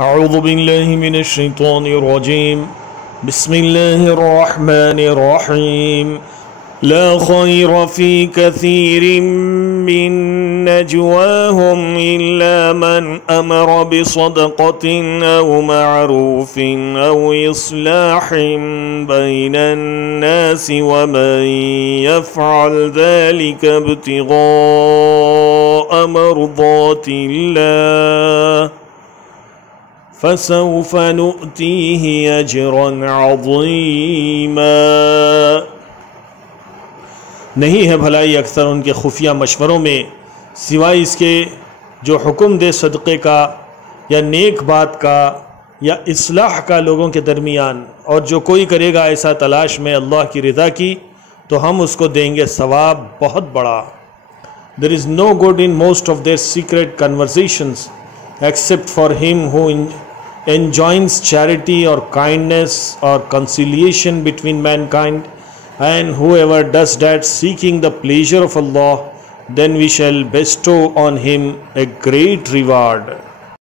अऊज़ु बिल्लाहि मिनश शैतानिर रजीम बिस्मिल्लाहिर रहमानिर रहीम ला खैर फ़ी कसीरिम मिन नजवाहुम इल्ला मन अमर बिसदक़तिन औ मअरूफ़िन औ इस्लाहिम बैनन नासि व मन यफ़अल ज़ालिका इब्तिग़ाअ मर्ज़ातिल्लाह फ़सौफ़ नुअतीहि अजरन अज़ीमा। नहीं है भलाई अक्सर उनके खुफिया मशवरों में सिवाय इसके जो हुक्म दे सदक़े का या नेक बात का या इस्लाह का लोगों के दरमियान, और जो कोई करेगा ऐसा तलाश में अल्लाह की रिज़ा की तो हम उसको देंगे सवाब बहुत बड़ा। There is no good in most of their secret conversations except for him who enjoins charity or kindness or conciliation between mankind, and whoever does that seeking the pleasure of Allah, then we shall bestow on him a great reward.